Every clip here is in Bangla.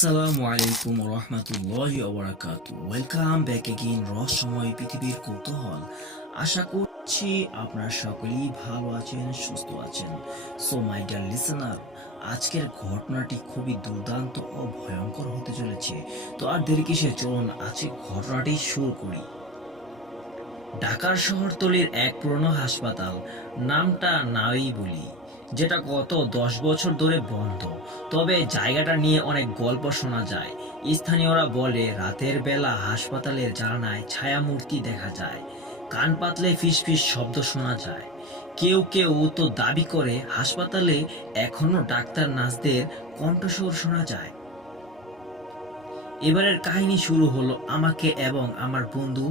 আসসালামু আলাইকুম রহমতুল্লাহি ওবারাকাতু। ওয়েলকাম ব্যাক এগেইন রহস্যময় পৃথিবীর কৌতূহল। আশা করছি আপনারা সকলেই ভালো আছেন, সুস্থ আছেন। সো মাই ডিয়ার লিসেনার, আজকের ঘটনাটি খুবই দুর্দান্ত ও ভয়ঙ্কর হতে চলেছে। তো আর দেরি কিসে, চলুন আজকে ঘটনাটি শুরু করি। ঢাকার শহরতলির এক পুরনো হাসপাতাল, নামটা নাই বলি, যেটা গত 10 বছর ধরে বন্ধ। তবে জায়গাটা নিয়ে অনেক গল্প শোনা যায়। স্থানীয়রা বলে রাতের বেলা হাসপাতালের জানালায় ছায়ামূর্তি দেখা যায়, কান পাতলে ফিসফিস শব্দ শোনা যায়। কেউ কেউ তো দাবি করে হাসপাতালে এখনো ডাক্তার নার্সদের কণ্ঠস্বর শোনা যায়। এবারের কাহিনী শুরু হলো আমাকে এবং আমার বন্ধু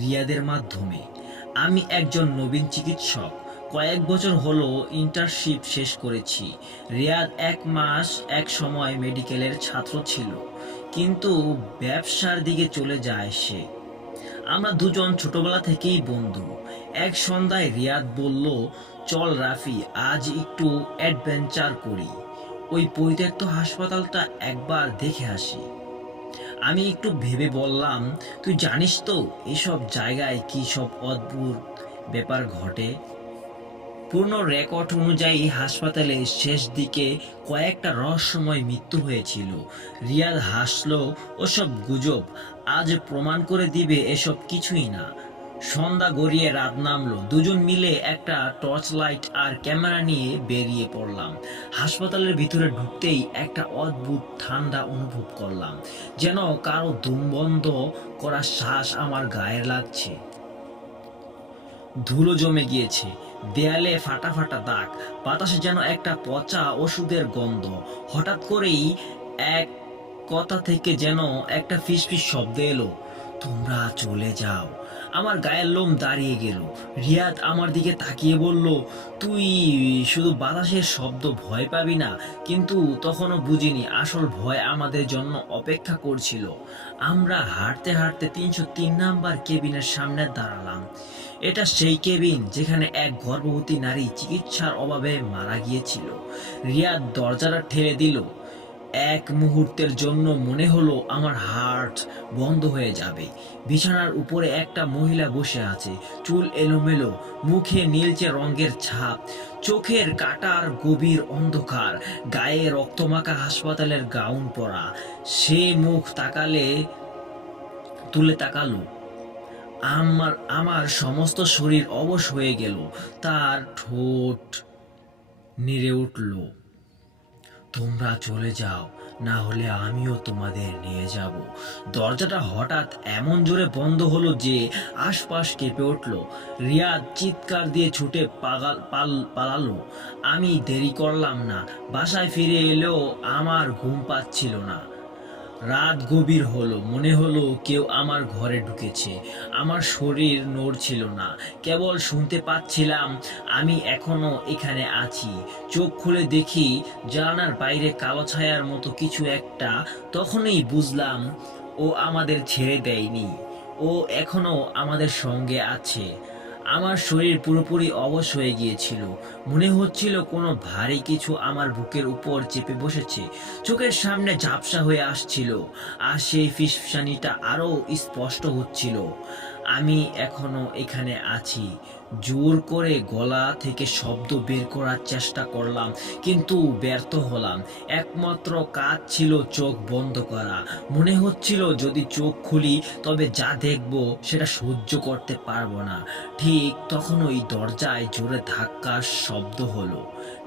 রিয়াদের মাধ্যমে। আমি একজন নবীন চিকিৎসক, কয়েক বছর হলো ইন্টার্নশিপ শেষ করেছি। রিয়াদ 1 মাস এক সময় মেডিকেলের ছাত্র ছিল, কিন্তু ব্যবসার দিকে চলে যায় সে। আমরা দুজন ছোটবেলা থেকেই বন্ধু। এক সন্ধ্যায় রিয়াদ বলল, চল রাফি, আজ একটু অ্যাডভেঞ্চার করি, ওই পরিত্যক্ত হাসপাতালটা একবার দেখে আসি। আমি একটু ভেবে বললাম, তুই জানিস তো এসব জায়গায় কি সব অদ্ভুত ব্যাপার ঘটে। পুরনো রেকর্ড অনুযায়ী হাসপাতালের শেষ দিকে কয়েকটা রহস্যময় মৃত্যু হয়েছিল। রিয়াদ হাসলো, ওসব গুজব, আজ প্রমাণ করে দিবে এসব কিছুই না। সন্ধ্যা গড়িয়ে রাত নামলো, দুজন মিলে একটা টর্চ লাইট আর ক্যামেরা নিয়ে বেরিয়ে পড়লাম। হাসপাতালের ভিতরে ঢুকতেই একটা অদ্ভুত ঠান্ডা অনুভব করলাম, যেন কারো দম বন্ধ করা শ্বাস আমার গায়ে লাগছে। ধুলো জমে গিয়েছে, দেয়ালে ফাটা ফাটা দাগ, বাতাসে যেন একটা পচা ওষুধের গন্ধ। হঠাৎ করেই এক কথা থেকে যেন একটা ফিসফিস শব্দ এলো, তোমরা চলে যাও। আমার গায়ের লোম দাঁড়িয়ে গেল। রিয়াদ আমার দিকে তাকিয়ে বলল, তুই শুধু বাতাসের শব্দ ভয় পাবি না। কিন্তু তখনও বুঝিনি আসল ভয় আমাদের জন্য অপেক্ষা করছিল। আমরা হাঁটতে হাঁটতে 303 নাম্বার কেবিনের সামনে দাঁড়ালাম। এটা সেই কেবিন যেখানে এক গর্ভবতী নারী চিকিৎসার অভাবে মারা গিয়েছিল। রিয়াদ দরজাটা ঠেলে দিল। এক মুহূর্তের জন্য মনে হলো আমার হার্ট বন্ধ হয়ে যাবে। বিছানার উপরে একটা মহিলা বসে আছে, চুল এলোমেলো, মুখে নীলচে রঙের ছাপ, চোখের কাটার গভীর অন্ধকার, গায়ে রক্তমাখা হাসপাতালের গাউন পরা। সে মুখ তুলে তাকালো। আমার আমার সমস্ত শরীর অবশ হয়ে গেল। তার ঠোঁট নেড়ে উঠল, তোমরা চলে যাও, না হলে আমিও তোমাদের নিয়ে যাব। দরজাটা হঠাৎ এমন জোরে বন্ধ হলো যে আশপাশ কেঁপে উঠল। রিয়াদ চিৎকার দিয়ে ছুটে পালালো। আমি দেরি করলাম না, বাসায় ফিরে এলেও আমার ঘুম পাচ্ছিল না। রাত গভীর হলো, মনে হলো কেউ আমার ঘরে ঢুকেছে। আমার শরীর নড়ছিল না, কেবল শুনতে পাচ্ছিলাম আমি এখনো এখানে আছি। চোখ খুলে দেখি জানালার বাইরে কালো ছায়ার মতো কিছু একটা। তখনই বুঝলাম ও আমাদের ছেড়ে দেয়নি, ও এখনো আমাদের সঙ্গে আছে। আমার শরীর পুরোপুরি অবশ হয়ে গিয়েছিল, মনে হচ্ছিল কোনো ভারী কিছু আমার বুকের উপর চেপে বসেছে। চোখের সামনে ঝাপসা হয়ে আসছিল, আর সেই ফিসফিসানিটা আরো স্পষ্ট হচ্ছিল, আমি এখনো এখানে আছি। জোর করে গলা থেকে শব্দ বের করার চেষ্টা করলাম, কিন্তু ব্যর্থ হলাম। একমাত্র কাজ ছিল চোখ বন্ধ করা। মনে হচ্ছিল যদি চোখ খুলি তবে যা দেখব সেটা সহ্য করতে পারবো না। ঠিক তখনই দরজায় জোরে ধাক্কার শব্দ হলো,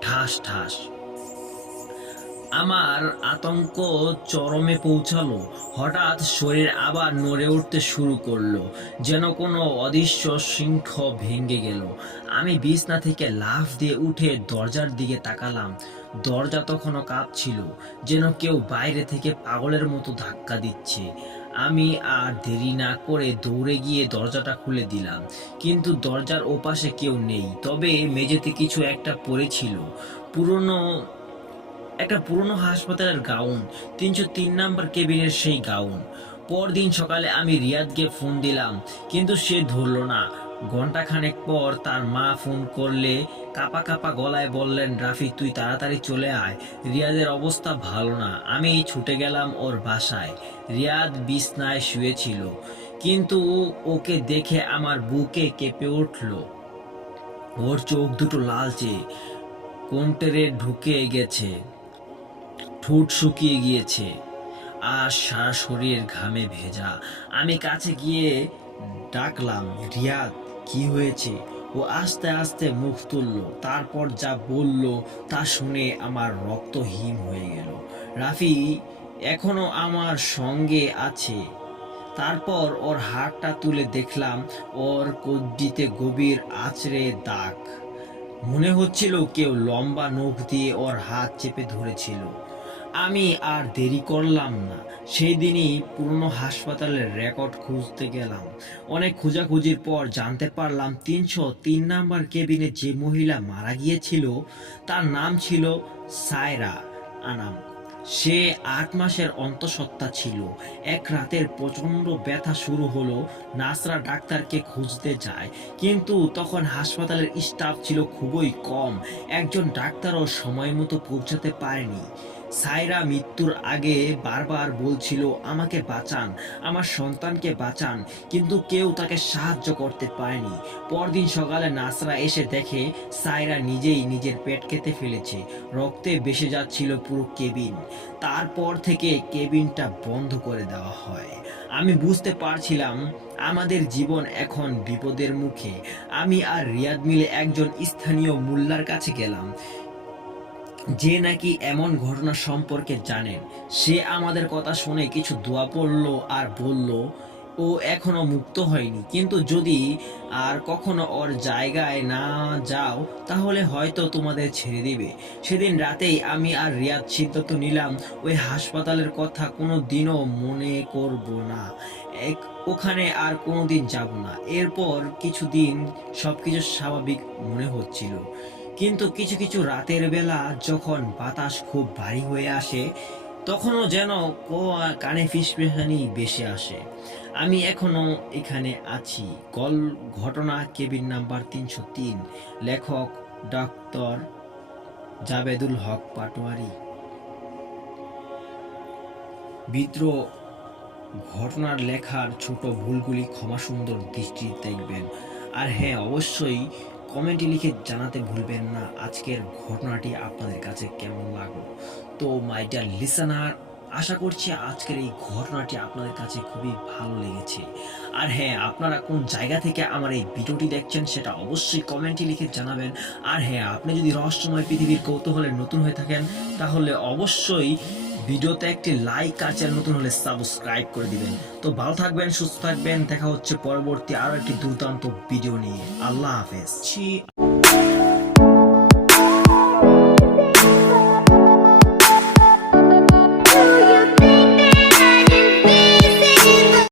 ঠাস ঠাস। আমার আতঙ্ক চরমে পৌঁছালো। হঠাৎ শরীর আবার নড়ে উঠতে শুরু করলো, যেন কোনো অদৃশ্য শৃঙ্খ ভেঙে গেল। আমি বিছনা থেকে লাফ দিয়ে উঠে দরজার দিকে তাকালাম। দরজা তখনও কাঁপছিল, যেন কেউ বাইরে থেকে পাগলের মতো ধাক্কা দিচ্ছে। আমি আর দেরি না করে দৌড়ে গিয়ে দরজাটা খুলে দিলাম, কিন্তু দরজার ওপাশে কেউ নেই। তবে মেঝেতে কিছু একটা পড়েছিল, পুরনো পুরনো হাসপাতালের গাউন, 303 নাম্বার কেবিনের সেই গাউন। পরদিন সকালে আমি রিয়াদকে ফোন দিলাম, কিন্তু সে ধরল না। ঘন্টাখানেক পর তার মা ফোন করলে কাপা কাপা গলায় বললেন, রাফি তুই তাড়াতাড়ি চলে আয়, রিয়াদের অবস্থা ভালো না। আমি ছুটে গেলাম ওর বাসায়। রিয়াদ বিছনায় শুয়েছিল, কিন্তু ওকে দেখে আমার বুকে কেঁপে উঠল। ওর চোখ দুটো লালচে, কোন্টেরে ঢুকে গেছে, ঠোঁট শুকিয়ে গিয়েছে, আর সারা শরীর ঘামে ভেজা। আমি কাছে গিয়ে ডাকলাম, রিয়াদ কি হয়েছে? ও আস্তে আস্তে মুখ তুলল, তারপর যা বলল তা শুনে আমার রক্ত হিম হয়ে গেল। রাফি এখনো আমার সঙ্গে আছে। তারপর ওর হাতটা তুলে দেখলাম ওর কবজিতে গভীর আঁচড়ে দাগ। মনে হচ্ছিল কেউ লম্বা নখ দিয়ে ওর হাত চেপে ধরেছিল। আমি আর দেরি করলাম না, সেই দিনই পুরনো হাসপাতালের রেকর্ড খুঁজতে গেলাম। অনেক খোঁজাখুঁজির পর জানতে পারলাম 303 নাম্বার কেবিনে যে মহিলা মারা গিয়েছিল তার নাম ছিল সায়রা আনাম। সে 8 মাসের অন্তঃসত্ত্বা ছিল। এক রাতের প্রচণ্ড ব্যথা শুরু হলো। নার্সরা ডাক্তারকে খুঁজতে যায়, কিন্তু তখন হাসপাতালের স্টাফ ছিল খুবই কম। একজন ডাক্তারও সময় মতো পৌঁছাতে পারেনি। সায়রা মৃত্যুর আগে বারবার বলছিল, আমাকে বাঁচান, আমার সন্তানকে বাঁচান, কিন্তু কেউ তাকে সাহায্য করতে পারেনি। পরদিন সকালে নার্সরা এসে দেখে সায়রা নিজেই নিজের পেট কেটে ফেলেছে। রক্তে ভেসে যাচ্ছিল পুরো কেবিন। তারপর থেকে কেবিনটা বন্ধ করে দেওয়া হয়। আমি বুঝতে পারছিলাম আমাদের জীবন এখন বিপদের মুখে। আমি আর রিয়াদ মিলে একজন স্থানীয় মোল্লার কাছে গেলাম, যে নাকি এমন ঘটনা সম্পর্কে জানেন। সে আমাদের কথা শুনে কিছু দোয়া পড়লো আর বলল, ও এখনো মুক্ত হয়নি, কিন্তু যদি আর কখনো ওর জায়গায় না যাও তাহলে হয়তো তোমাদের ছেড়ে দিবে। সেদিন রাতেই আমি আর রিয়াদ সিদ্ধান্ত নিলাম ওই হাসপাতালের কথা কোনো দিনও মনে করব না, ওখানে আর কোনোদিন যাব না। এরপর কিছুদিন সবকিছু স্বাভাবিক মনে হচ্ছিল, কিন্তু কিছু কিছু রাতের বেলা যখন বাতাস খুব ভারী হয়ে আসে, তখনও যেন কানে ফিসফিসানি ভেসে আসে। আমি এখনো এখানে আছি। ঘটনা কেবিন নাম্বার 303, লেখক ডক্টর জাবেদুল হক পাটোয়ারি। বিদ্রোহ ঘটনার লেখার ছোট ভুলগুলি ক্ষমা সুন্দর দৃষ্টিতে দেখবেন। আর হ্যাঁ, অবশ্যই কমেন্টে লিখে জানাতে ভুলবেন না আজকের ঘটনাটি আপনাদের কাছে কেমন লাগলো। তো মাই ডিয়ার লিসেনার, আশা করছি আজকের এই ঘটনাটি আপনাদের কাছে খুবই ভালো লেগেছে। আর হ্যাঁ, আপনারা কোন জায়গা থেকে আমার এই ভিডিওটি দেখছেন সেটা অবশ্যই কমেন্টে লিখে জানাবেন। আর হ্যাঁ, আপনি যদি রহস্যময় পৃথিবীর কৌতূহলে নতুন হয়ে থাকেন তাহলে অবশ্যই ভিডিওতে একটি লাইক আর চ্যানেল নতুন হলে সাবস্ক্রাইব করে দিবেন। তো ভালো থাকবেন, সুস্থ থাকবেন, দেখা হচ্ছে পরবর্তী আরো একটি দুর্দান্ত ভিডিও নিয়ে। আল্লাহ হাফেজ।